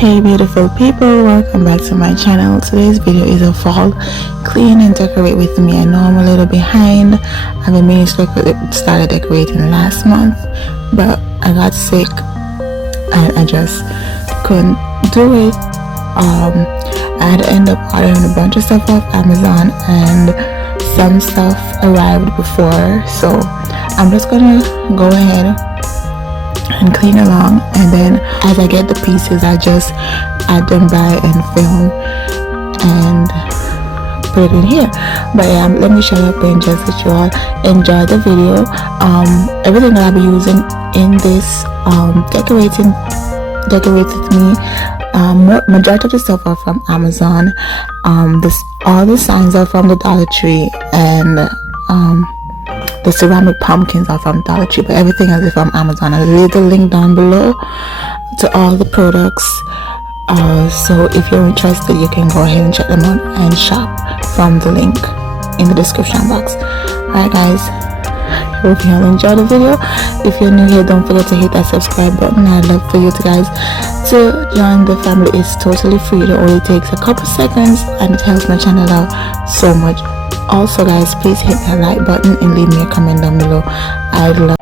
Hey beautiful people, welcome back to my channel. Today's video is a fall clean and decorate with me. I know I'm a little behind. I've been meaning to start decorating last month, but I got sick and I just couldn't do it. I had to end up ordering a bunch of stuff off Amazon and some stuff arrived before, so I'm just gonna go ahead and clean along, and then as I get the pieces I just add them by and film and put it in here. But yeah, let me shut up and just let you all enjoy the video. Everything that I'll be using in this decorate with me, majority of the stuff are from Amazon. All the signs are from the Dollar Tree, and the ceramic pumpkins are from Dollar Tree, but everything else is from Amazon. I'll leave the link down below to all the products, so if you're interested you can go ahead and check them out and shop from the link in the description box. Alright guys, I hope you all enjoy the video. If you're new here, don't forget to hit that subscribe button. I'd love for you guys to join the family. It's totally free. It only takes a couple seconds and it helps my channel out so much. Also guys, please hit that like button and leave me a comment down below. I'd love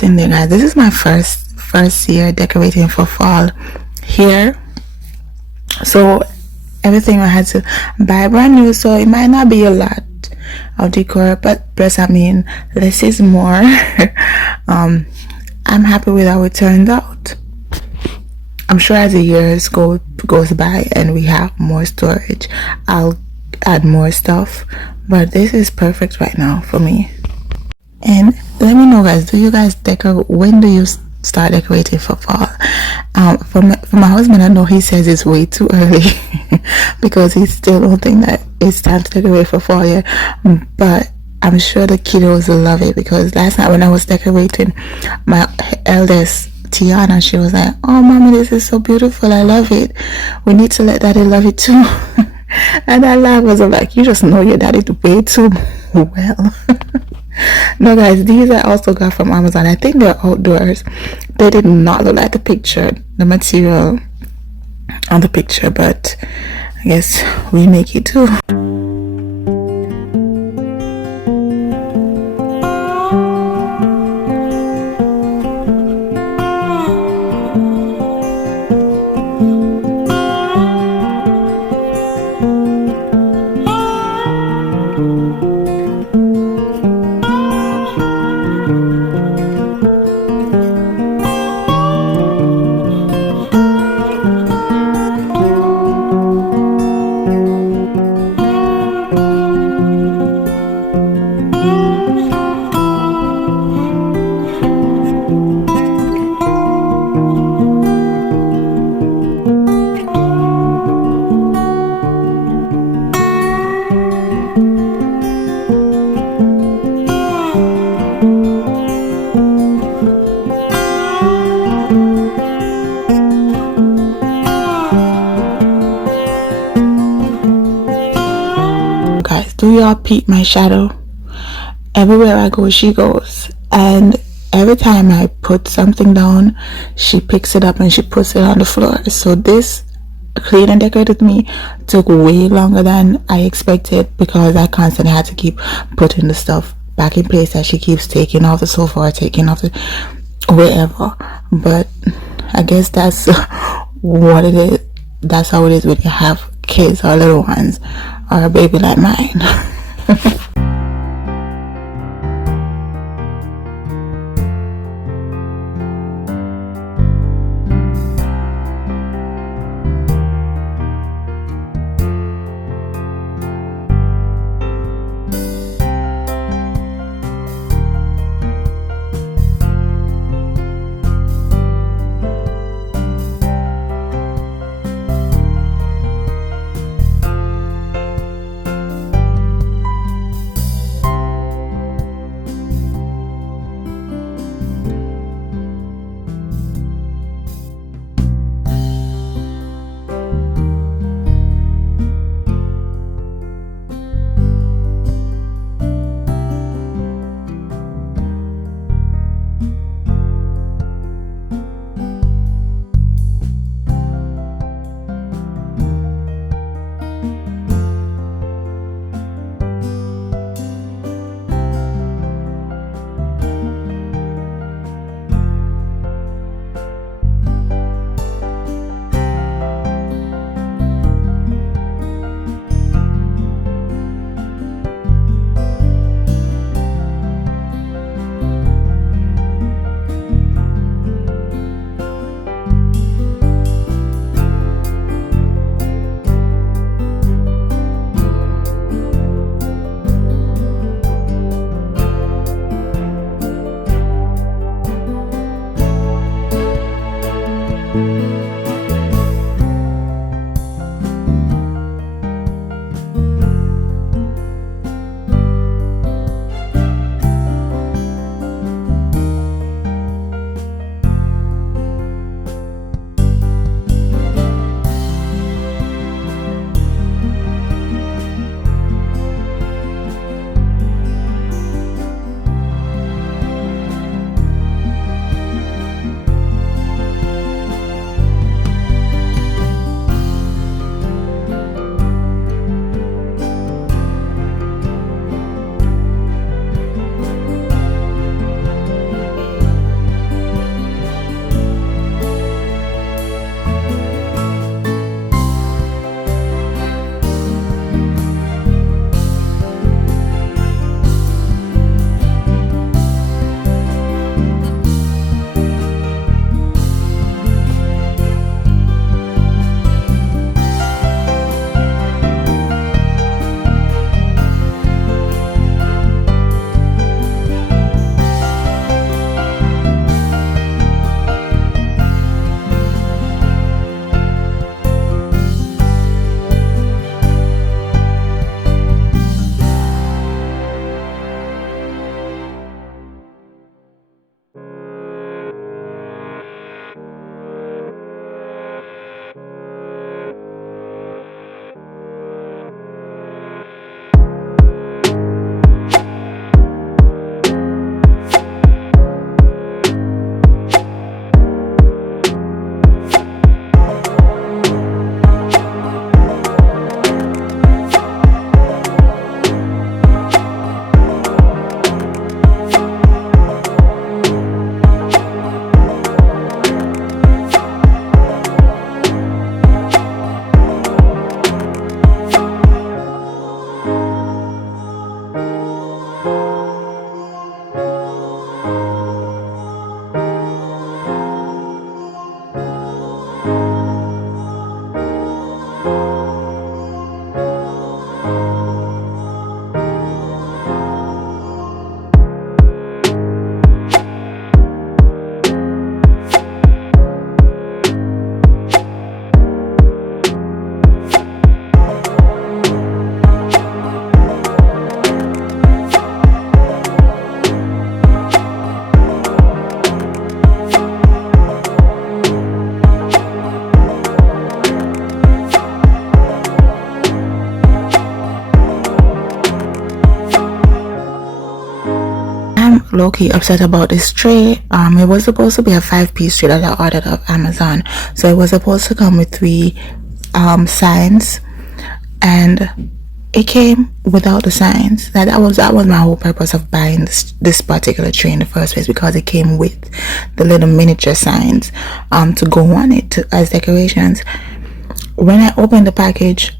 in there guys. This is my first year decorating for fall here, so everything I had to buy brand new, so it might not be a lot of decor, but I mean less is more. I'm happy with how it turned out. I'm sure as the years goes by and we have more storage, I'll add more stuff, but this is perfect right now for me. And let me know guys, do you guys decorate? When do you start decorating for fall? For my husband, I know he says it's way too early because he still don't think that it's time to decorate for fall yet, but I'm sure the kiddos will love it, because last night when I was decorating, my eldest Tiana, she was like, "Oh mommy, this is so beautiful, I love it, we need to let daddy love it too." And I laughed, was like, you just know your daddy way too well. No guys, these I also got from Amazon. I think they're outdoors. They did not look like the material on the picture, but I guess we make it too. do y'all peep my shadow? Everywhere I go, she goes. And every time I put something down, she picks it up and she puts it on the floor. So this clean and decorate with me took way longer than I expected, because I constantly had to keep putting the stuff back in place that she keeps taking off the sofa or taking off the wherever. But I guess that's what it is. That's how it is when you have kids or little ones or a baby like mine. low-key upset about this tray. It was supposed to be a 5-piece tray that I ordered off Amazon, so it was supposed to come with 3 signs, and it came without the signs. That was my whole purpose of buying this particular tray in the first place, because it came with the little miniature signs to go on it as decorations. When I opened the package,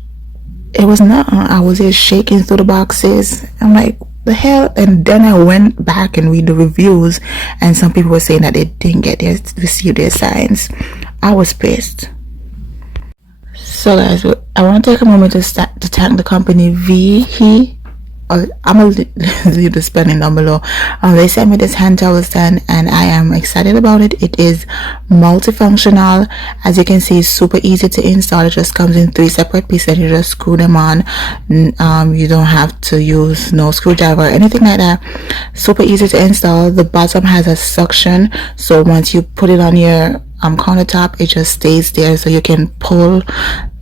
it was not. I was just shaking through the boxes. I'm like, the hell? And then I went back and read the reviews, and some people were saying that they didn't receive their signs. I was pissed. So guys, I want to take a moment to thank the company Vihi. I'm gonna leave the spelling down below. They sent me this hand towel stand, and I am excited about it. It is multifunctional. As you can see, it's super easy to install. It just comes in 3 separate pieces, and you just screw them on. You don't have to use no screwdriver or anything like that. Super easy to install. The bottom has a suction, so once you put it on your countertop, it just stays there, so you can pull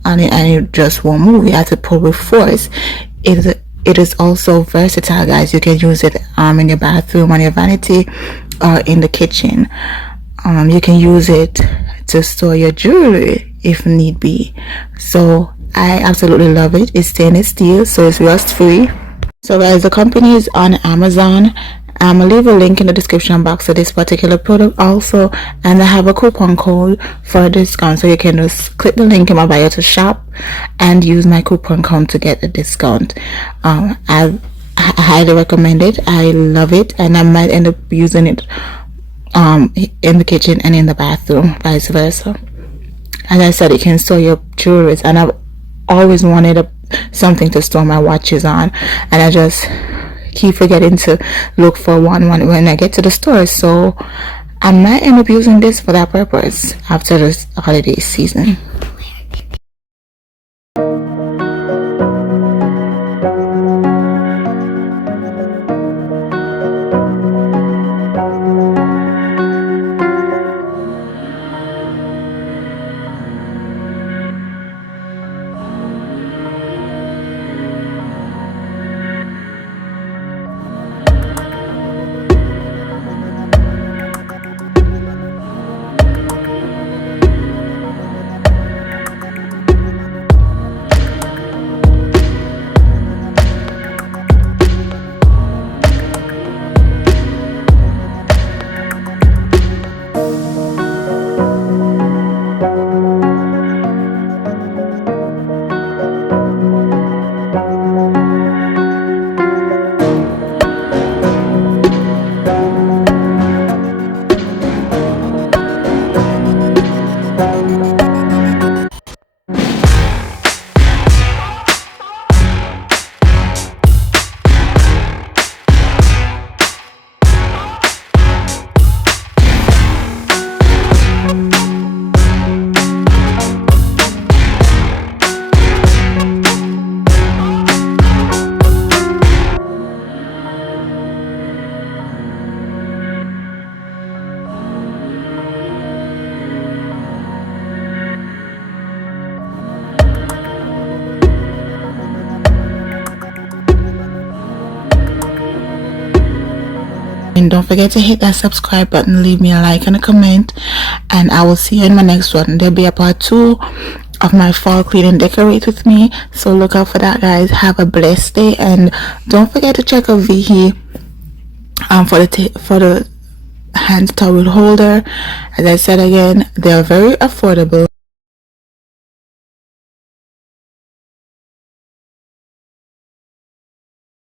on it and it just won't move. You have to pull with force. It is also versatile, guys. You can use it in your bathroom, on your vanity, or in the kitchen. You can use it to store your jewelry if need be. So I absolutely love it. It's stainless steel, so it's rust free. So guys, the company is on Amazon. I'm gonna leave a link in the description box for this particular product also, and I have a coupon code for a discount, so you can just click the link in my bio to shop and use my coupon code to get a discount. I highly recommend it. I love it, and I might end up using it in the kitchen and in the bathroom, vice versa. As I said, it can store your jewelry, and I've always wanted something to store my watches on, and I just keep forgetting to look for one when I get to the store. So I might end up using this for that purpose after this holiday season. And don't forget to hit that subscribe button, leave me a like and a comment, and I will see you in my next one. There'll be a part 2 of my fall clean and decorate with me, so look out for that, guys. Have a blessed day, and don't forget to check out Vihi for the hand towel holder. As I said again, they're very affordable.